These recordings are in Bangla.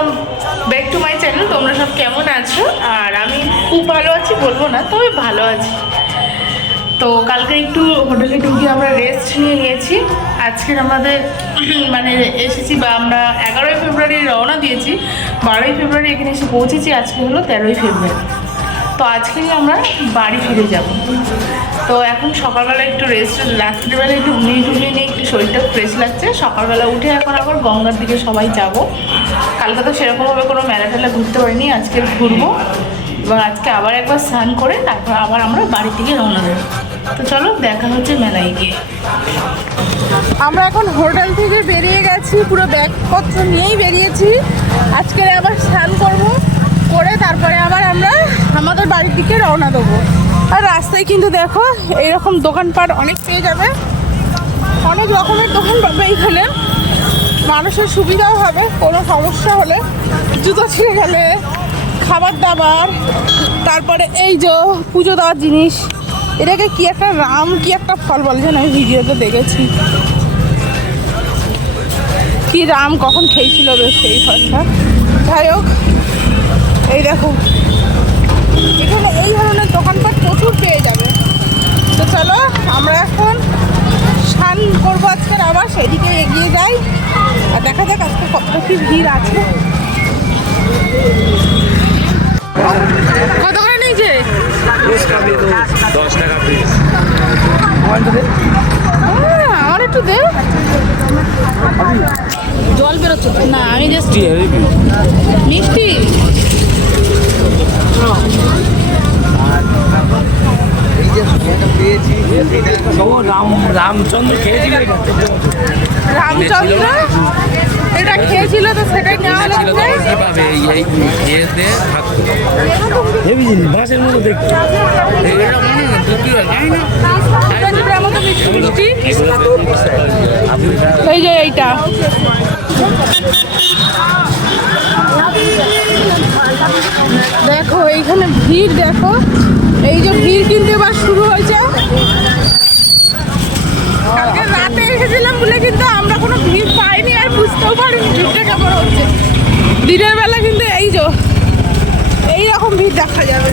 Welcome back to my channel. তোমরা সব কেমন আছো? আর আমি খুব ভালো আছি বলবো না, তবে ভালো আছি। তো কালকে একটু হোটেলে ঢুকে আমরা রেস্ট নিয়েছি। আজকের আমাদের মানে এসেছি বা আমরা 11ই ফেব্রুয়ারি রওনা দিয়েছি, 12ই ফেব্রুয়ারি এখানে এসে পৌঁছেছি। আজকে হলো 13ই ফেব্রুয়ারি। তো আজকেই আমরা বাড়ি ফিরে যাব। তো এখন সকালবেলা একটু রেস্ট, রাত্রিবেলা একটু ঘুমিয়ে নিয়ে একটু শরীরটা ফ্রেশ লাগছে। সকালবেলা উঠে এখন আবার গঙ্গার দিকে সবাই যাব। কালকে তো সেরকমভাবে কোনো মেলা টেলা ঘুরতে পারিনি, আজকে ঘুরবো এবং আজকে আবার একবার স্নান করে তারপর আবার আমরা বাড়ি থেকে রওনা দেবো। তো চলো দেখা হচ্ছে মেলায় গিয়ে। আমরা এখন হোটেল থেকে বেরিয়ে গেছি, পুরো ব্যাগপত্র নিয়েই বেরিয়েছি। আজকে আবার স্নান করবো, করে তারপরে আবার আমরা আমাদের বাড়ির দিকে রওনা দেবো। আর রাস্তায় কিন্তু দেখো এইরকম দোকানপাট অনেক পেয়ে যাবে, অনেক রকমের দোকান পাবে এইখানে। মানুষের সুবিধাও হবে, কোনো সমস্যা হলে, জুতো ছিঁড়ে গেলে, খাবার দাবার, তারপরে এই যে পুজো দেওয়ার জিনিস। এটাকে কি একটা রাম কি একটা ফল বলে যেন, আমি ভিডিওতে দেখেছি। কি রাম কখন খেয়েছিল বেশ সেই ফলটা। যাই হোক, এই দেখো এখানে এই ধরনের দোকানপাট প্রচুর পেয়ে যাবে। তো চলো আমরা এখন স্নান করবো আজকে, আবার সেদিকে এগিয়ে যাই আর দেখা যাক আজকে কতটা কি ভিড় আছে। কত করে নিয়েছে? 10 টাকা পিস। আমার একটু দে, জল বেরোচ্ছে না, আমি জাস্ট মিষ্টি। রামচন্দ্র খেয়েছিল, রামচন্দ্র এটা খেয়েছিল, তো সেটাই নেওয়া লাগবে। মাছের মতো দেখতে এই যে এইটা দেখো, এইখানে ভিড় দেখো, এই যে ভিড় কিন্তু এবার শুরু হয়েছে। কালকে রাতে এসেছিলাম বলে কিন্তু আমরা কোনো ভিড় পাইনি, আর বুঝতেও পারিনি ভিড়টা কেমন হচ্ছে। দিনের বেলা কিন্তু এই যে এইরকম ভিড় দেখা যাবে।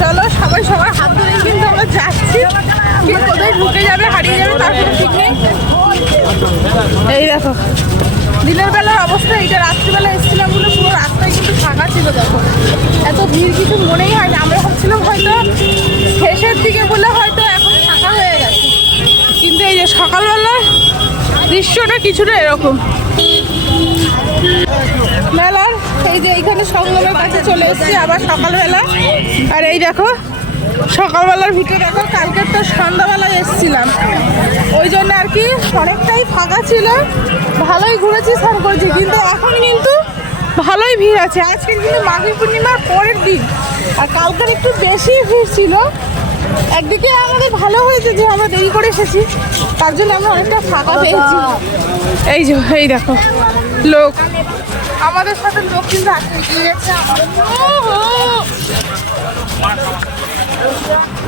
চলো সবাই সবার হাত ধরে কিন্তু আমরা যাচ্ছি, কিন্তু কোথায় ঢুকে যাবে হারিয়ে যাবে তার কোনো ঠিক নেই। এই দেখো দিনের বেলার অবস্থা এইটা, রাত্রিবেলা এসেছিলাম বলে পুরো রাস্তায় কিন্তু ফাঁকা ছিল। দেখো এত ভিড় কিছু মনেই হয় না, আমরা ভাবছিলাম হয়তো শেষের দিকে বলে হয়তো এখন ফাঁকা হয়ে গেছে, কিন্তু এই যে সকালবেলার দৃশ্যটা কিছুটা এরকম। মেলার এই যে এইখানে সঙ্গমের কাছে চলে এসেছি আবার সকালবেলা। আর এই দেখো সকালবেলার ভিতরে দেখো, কালকে তো সন্ধ্যাবেলায় এসেছিলাম, ওই জন্য আর কি অনেকটাই ফাঁকা ছিল, ভালোই ঘুরেছি, স্নান করেছি। কিন্তু এখন কিন্তু ভালোই ভিড় আছে। আজকে কিন্তু মাঘী পূর্ণিমার পরের দিন, আর কালকের একটু বেশি ভিড় ছিল। একদিকে আমাদের ভালো হয়েছে যে আমরা দেরি করে এসেছি, তার জন্য আমরা অনেকটা ফাঁকা পেয়েছি। এই যে এই দেখো লোক, আমাদের সাথে লোক কিন্তু এগিয়ে গেছে।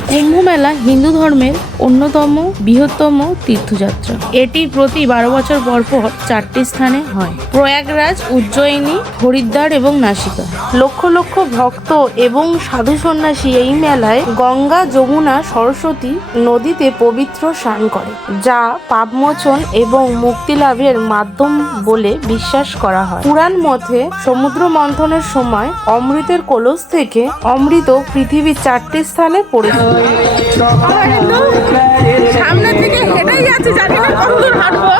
কুম্ভ মেলা হিন্দু ধর্মের অন্যতম বৃহত্তম তীর্থযাত্রা। এটি প্রতি 12 বছর পর পর 4টি স্থানে হয়: প্রয়াগরাজ, উজ্জয়িনী, হরিদ্বার এবং নাসিকা। লক্ষ লক্ষ ভক্ত এবং সাধু সন্ন্যাসী এই মেলায় গঙ্গা, যমুনা, সরস্বতী নদীতে পবিত্র স্নান করে, যা পাপমোচন এবং মুক্তি লাভের মাধ্যম বলে বিশ্বাস করা হয়। পুরাণ মতে সমুদ্র মন্থনের সময় অমৃতের কলস থেকে অমৃত পৃথিবীর 4টি স্থানে পড়েছিল। সামনের দিকে হেঁটেই যাচ্ছি, জানি না কতদূর হাঁটবো,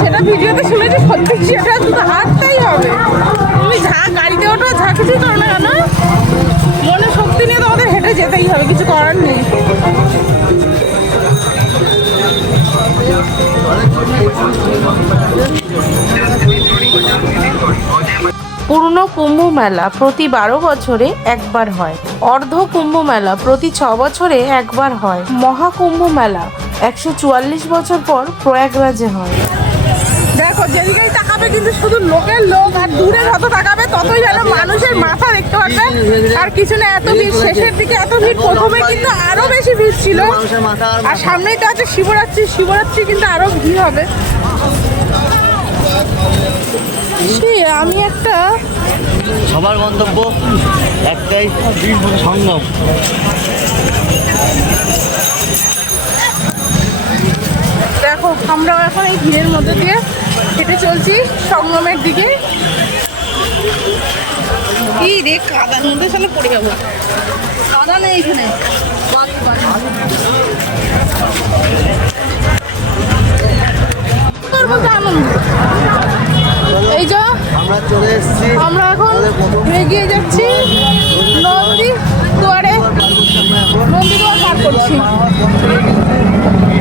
সেটা ভিডিওতে শুনেছি, সত্যি সেটা শুধু হাঁটতেই হবে। তুমি গাড়িতে ওঠো, যা কিছুই করো না কেন, মনে শক্তি নিয়ে তোমাদের হেঁটে যেতেই হবে, কিছু করার নেই। পূর্ণ কুম্ভ মেলা প্রতি 12 বছরে একবার হয়। অর্ধ কুম্ভ মেলা প্রতি 6 বছরে একবার হয়। মহাকুম্ভ মেলা 144 বছর পর প্রয়াগরাজে হয়। দেখো যেদিকেই তাকাবে কিন্তু শুধু লোকের লোক, আর দূরে যত তাকাবে ততই যেন মানুষের মাথা দেখতে পারবে। আর কিছু না, এত ভিড়, শেষের দিকে এত ভিড়, প্রথমে কিন্তু আরো বেশি ভিড় ছিল। আর সামনেই তো আছে শিবরাত্রি, শিবরাত্রি কিন্তু আরো ভিড় হবে। আমি একটা সবার গন্তব্য একটাই, সঙ্গম। দেখো আমরাও এখন এই ভিড়ের মধ্যে দিয়ে হেঁটে চলছি সঙ্গমের দিকে। কি রে, কাদার মধ্যে চলে পড়ে যাবো। কাদা নেই এখানে, আনন্দ। এই যে আমরা চলে এসেছি, আমরা এখন এগিয়ে যাচ্ছি নন্দী দুয়ারে, নন্দী দুয়ার পার করছি।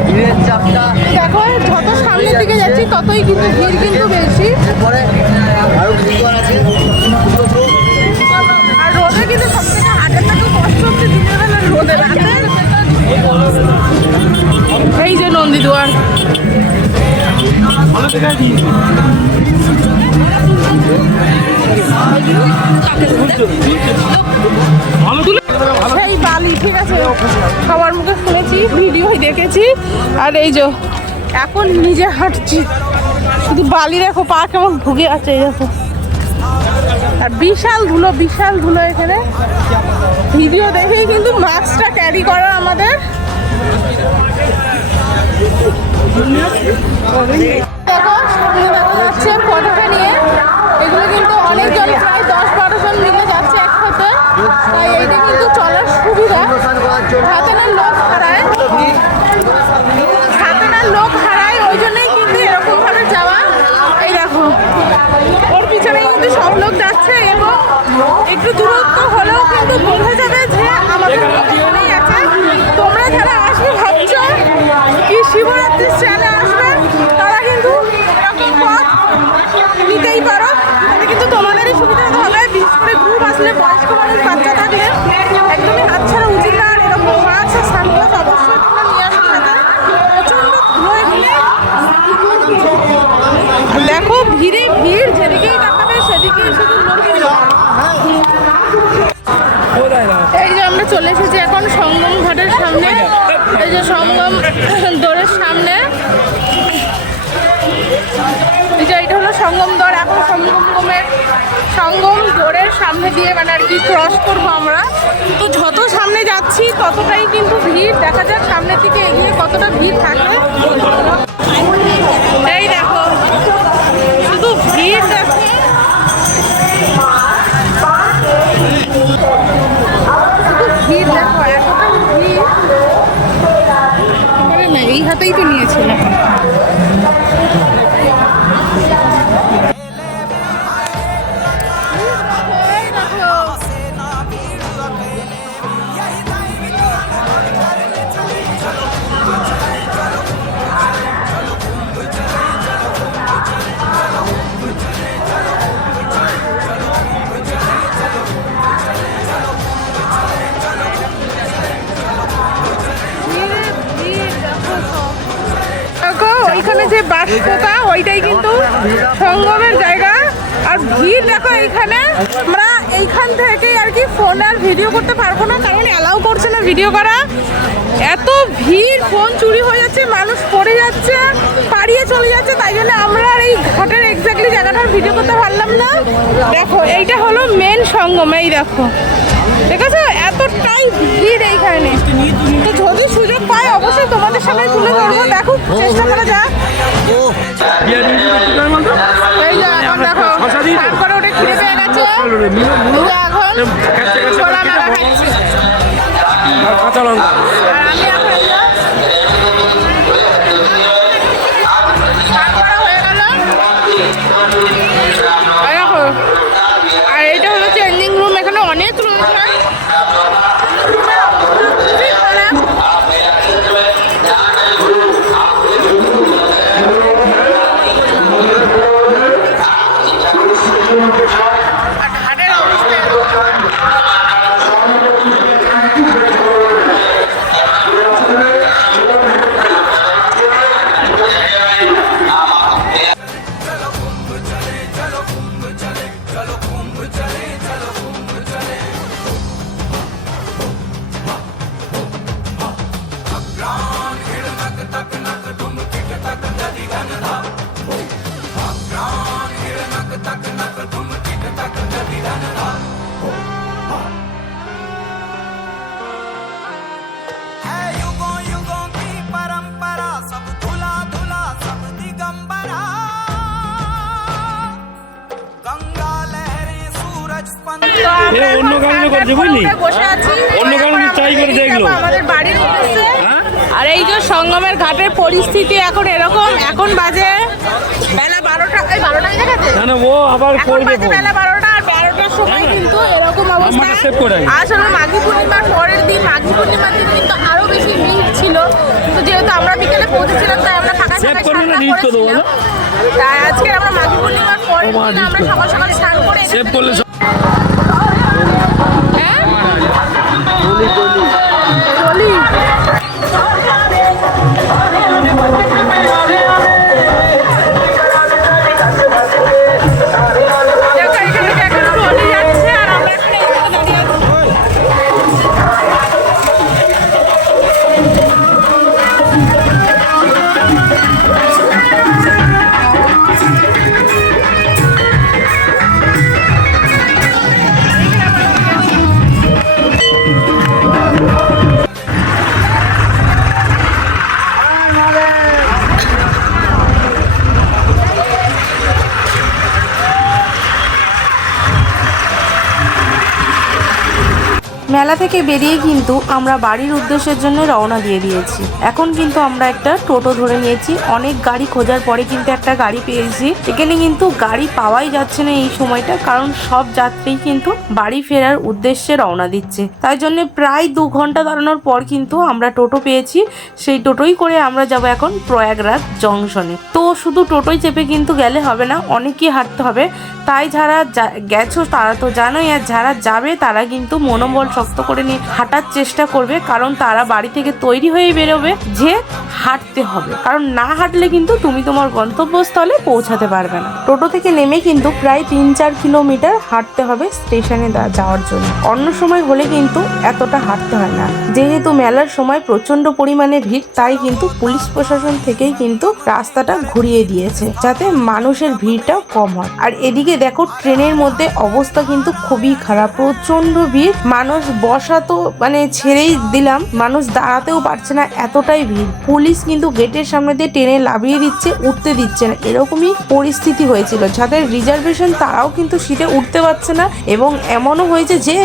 ভিড়ের চাপটা দেখো যত সামনের দিকে যাচ্ছি ততই কিন্তু ভিড় কিন্তু বেশি। পরে আরো ভিড় আছে। আর রোদে কিন্তু সবথেকে হাটের থেকে কষ্ট হচ্ছে দিনের বেলা রোদে রাতে। এই যে নন্দী দুয়ার, সেই বালি, ঠিক আছে সবার মুখে শুনেছি, ভিডিও দেখেছি। আর এই যে এখন নিজে হাঁটছি, শুধু বালি দেখো, পা কেমন ঢুকে আছে এই দেখো। আর বিশাল ধুলো, বিশাল ধুলো এখানে। ভিডিও দেখেই কিন্তু মাস্কটা ক্যারি করা আমাদের। দেখো সামনে দেখা যাচ্ছে পতাকা নিয়ে, এগুলো কিন্তু অনেকজন, প্রায় 10-12 জন মিলে যাচ্ছে একসাথে। তাই এইটা কিন্তু চলার সুবিধা। হাতে না লোক হারায়, হাতে না লোক হারায়, ওই জন্যই কিন্তু এরকম ভাবে যাওয়া। এই দেখো ওর পিছনে কিন্তু সব লোক যাচ্ছে এবং একটু দূরত্ব হলেও কিন্তু বোঝা যাবে যে আমাদের পিছনেই আছে। তোমরা যারা আসবে ভাবছো কি শিবরাত্রির স্নানে আসবে, তারা কিন্তু এরকম পথ নিতেই পারো, তাতে কিন্তু তোমাদেরই সুবিধা হবে। বিশেষ করে গ্রুপ আসলে, বয়স্ক মানুষ, বাচ্চা থাকলে একদমই হাত ছাড়া উচিত না। আর এরকম মাস্ক আর সানগ্লাস অবশ্যই তোমরা নিয়ে আসবে সাথে। প্রচণ্ড ধুলো এখানে। দেখো ভিড়ে ভিড়, যেদিকেই তাকাবে সেদিকেই শুধু লোকের লোক। এই যে আমরা চলে এসেছি এখন সঙ্গম ঘাটের সামনে। এই যে সঙ্গম দোরের সামনে, এই যে এটা হলো সঙ্গম দর। এখন সঙ্গম দোরের সামনে দিয়ে মানে আর কি ক্রস করবো আমরা। তো যত সামনে যাচ্ছি ততটাই কিন্তু ভিড়। দেখা যাক সামনের দিকে এগিয়ে কতটা ভিড় থাকবে। এই দেখো শুধু ভিড় দেখো, শুধু ভিড় দেখো, এতটা ভিড়। না এই হাতেই তো নিয়েছিলাম। ওইখানে যে বাস পোতা ওইটাই কিন্তু সঙ্গমের জায়গা। আর ভিড় দেখো এইখানে। আমরা এইখান থেকে আর কি ফোন আর ভিডিও করতে পারবো না, কারণ অ্যালাউ করছে না ভিডিও করা। এত ভিড়, ফোন চুরি হয়ে যাচ্ছে, মানুষ পড়ে যাচ্ছে, পাড়িয়ে চলে যাচ্ছে। তাই জন্য আমরা আর এই ঘাটের এক্স্যাক্টলি জায়গাটার ভিডিও করতে পারলাম না। দেখো এইটা হলো মেন সঙ্গম, এই দেখো ঠিক আছে, এতটাই ভিড় এইখানে। তো যদি সুযোগ পাই অবশ্যই তোমাদের সামনে তুলে ধরবো। দেখো চেষ্টা করা যাক। এই যে এখন দেখো স্নান করে ওটা খিদে পেয়ে গেছে, এখন ছোলা মারা খাচ্ছি। কাঁচা লঙ্কা আর আমি এখন স্নান করা হয়ে গেল। দেখো আর এইটা হলো চেঞ্জিং রুম, এখানে অনেক রয়েছে। আমরা অন্য এখন কারণে করছে, প্ল্যাটফর্মে বুঝলি? বসে আছি। অন্য কারণে এবার ট্রাই করে আমরা দেখলো। যাবো আমাদের বাড়ির উদ্দেশ্যে। আর এই যে সঙ্গমের ঘাটের পরিস্থিতি এখন এরকম, এখন বাজে বেলা 12টা, এই 12টা বেজে গেছে? না না ও আবার এখন করবে বাজে ফোন। বেলা 12টা, আর 12টার সময় কিন্তু এরকম অবস্থা। নাম্বারটা save করে রাখি। আসলে মাঘী পূর্ণিমার পরের দিন, মাঘী পূর্ণিমার দিন কিন্তু আরো বেশি ভিড় ছিল, তো যেহেতু আমরা বিকেলে পৌঁছেছিলাম তাই আমরা ফাঁকা Save ফাঁকা করবে না, স্নানটা delete করে দেবো, করেছিলাম। তাই আজকে আমরা মাঘী পূর্ণিমার পরের ও মা, দিন delete আমরা করে সকাল সকাল স্নান করে সেভ করলে সব হ্যাঁ চলি। দেখো এখানে এখন ট্রলি যাচ্ছে আর আমরা এখানে দাঁড়িয়ে আছি। মেলা থেকে বেরিয়ে কিন্তু আমরা বাড়ির উদ্দেশ্যের জন্য রওনা দিয়ে দিয়েছি। এখন কিন্তু আমরা একটা টোটো ধরে নিয়েছি। অনেক গাড়ি খোঁজার পরে কিন্তু একটা গাড়ি পেয়েছি। এখানে কিন্তু গাড়ি পাওয়াই যাচ্ছে না এই সময়টা, কারণ সব যাত্রী কিন্তু বাড়ি ফেরার উদ্দেশ্যে রওনা দিচ্ছে। তাই জন্য প্রায় 2 ঘন্টা দাঁড়ানোর পর কিন্তু আমরা টোটো পেয়েছি। সেই টোটোই করে আমরা যাব এখন প্রয়াগরাজ জংশনে। তো শুধু টোটোই চেপে কিন্তু গেলে হবে না, অনেকই হাঁটতে হবে। তাই যারা গেছো তারা তো জানোই, আর যারা যাবে তারা কিন্তু মনোবল শক্ত করে নিয়ে হাঁটার চেষ্টা করবে, কারণ তারা বাড়ি থেকে তৈরি হয়ে বেরোবে যে হাঁটতে হবে, কারণ না হাঁটলে কিন্তু তুমি তোমার গন্তব্যস্থলে পৌঁছাতে পারবে না। টোটো থেকে নেমে কিন্তু প্রায় 3-4 কিলোমিটার হাঁটতে হবে স্টেশনে যাওয়ার জন্য। অন্য সময় হলে কিন্তু এতটা হাঁটতে হয় না। যেহেতু মেলার সময় প্রচন্ড পরিমাণে ভিড়, তাই কিন্তু পুলিশ প্রশাসন থেকেই কিন্তু রাস্তাটা ঘুরিয়ে দিয়েছে যাতে মানুষের ভিড়টা কম হয়। আর এদিকে দেখো ট্রেনের মধ্যে অবস্থা কিন্তু খুবই খারাপ, প্রচন্ড ভিড়। মানুষ বসা তো মানে ছেড়েই দিলাম, মানুষ দাঁড়াতেও পারছে না, এতটাই ভিড়। পুলিশ কিন্তু গেটের সামনে দিয়ে টেনে লাভিয়ে দিচ্ছে, উঠতে দিচ্ছে না, এরকমই পরিস্থিতি হয়েছিল। যাদের রিজার্ভেশন তারাও কিন্তু সিটে উঠতে পারছে না, এবং এমনও হয়েছে যে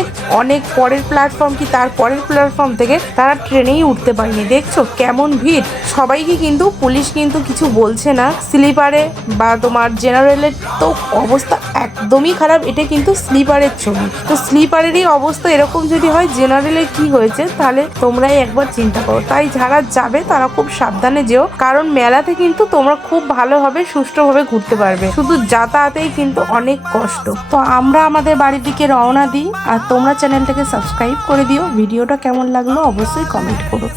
অনেক পরের প্ল্যাটফর্ম কি তার পরের প্ল্যাটফর্ম থেকে তারা ট্রেনেই উঠতে পারেনি। দেখছো কেমন ভিড়। সবাইকে কিন্তু পুলিশ কিন্তু কিছু বলছে না। স্লিপারে বা তোমার জেনারেলের তো অবস্থা একদমই খারাপ। এটা কিন্তু স্লিপারের ছবি, তো স্লিপারেরই অবস্থা এরকম যদি হয়, জেনারেলে কি হয়েছে তাহলে তোমরাই একবার চিন্তা করো। তাই যারা যাবে তারা খুব সাবধানে যেও, কারণ মেলাতে কিন্তু তোমরা খুব ভালোভাবে সুষ্ঠুভাবে ঘুরতে পারবে, শুধু যাতায়াতেই কিন্তু অনেক কষ্ট। তো আমরা আমাদের বাড়ির দিকে রওনা দিই, আর তোমরা চ্যানেলটাকে সাবস্ক্রাইব করে দিও। ভিডিওটা কেমন লাগলো অবশ্যই কমেন্ট করো।